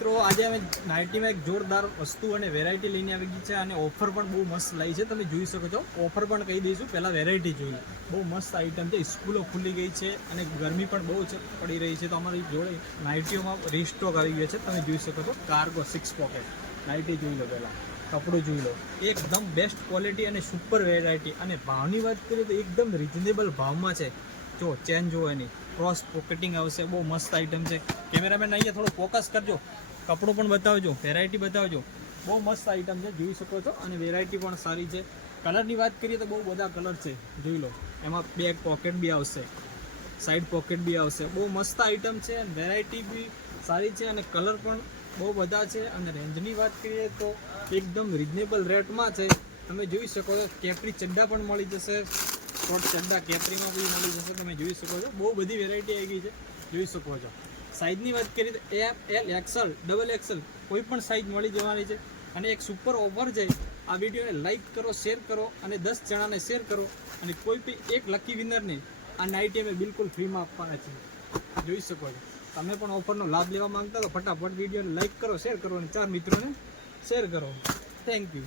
મિત્રો આજે અમે નાઇટીમાં એક જોરદાર વસ્તુ અને વેરાયટી લઈને આવી ગઈ છે અને ઓફર પણ બહુ મસ્ત લાવી છે. તમે જોઈ શકો છો. ઓફર પણ કહી દઈશું, પહેલાં વેરાયટી જોઈએ. બહુ મસ્ત આઈટમ છે. સ્કૂલો ખુલી ગઈ છે અને ગરમી પણ બહુ પડી રહી છે, તો અમારી જોડે નાઇટીઓમાં રીસ્ટોક આવી ગયો છે. તમે જોઈ શકો છો. કાર્ગો 6 પોકેટ નાઇટી જોઈ લો, પહેલાં કપડું જોઈ લો. એકદમ બેસ્ટ ક્વોલિટી અને સુપર વેરાયટી. અને ભાવની વાત કરીએ તો એકદમ રિઝનેબલ ભાવમાં છે. જો ચેન જો એની ક્રોસ પોકેટિંગ આવશે. બહુ મસ્ત આઈટમ છે. કેમેરામેન અહીંયા થોડું ફોકસ કરજો, કપડું પણ બતાવજો, વેરાયટી બતાવજો. બહુ મસ્ત આઈટમ છે, જોઈ શકો છો. અને વેરાયટી પણ સારી છે. કલરની વાત કરીએ તો બહુ બધા કલર છે, જોઈ લો. એમાં બેક પોકેટ બી આવશે, સાઈડ પોકેટ બી આવશે. બહુ મસ્ત આઈટમ છે. વેરાયટી બી સારી છે અને કલર પણ બહુ બધા છે. અને રેન્જની વાત કરીએ તો એકદમ રિઝનેબલ રેટમાં છે. તમે જોઈ શકો છો. કેપરી ચડ્ડા પણ મળી જશે, શોર્ટ ચડ્ડા કેપરીમાં બી મળી જશે. તમે જોઈ શકો છો. બહુ બધી વેરાયટી આવી ગઈ છે, જોઈ શકો છો. સાઇઝની વાત કરીએ તો એમ, એલ, એક્સએલ, ડબલ એક્સએલ કોઈ પણ સાઇઝ મળી જવાની છે. અને એક સુપર ઓફર છે. આ વિડીયોને લાઇક કરો, શેર કરો અને 10 જણાને શેર કરો. અને કોઈ બી એક લકી વિનરને આ નાઇટી અમે બિલકુલ ફ્રીમાં આપવાના છે, જોઈ શકો છો. તમે પણ ઓફરનો લાભ લેવા માંગતા તો ફટાફટ વિડીયોને લાઇક કરો, શેર કરો અને 4 મિત્રોને શેર કરો. Thank you.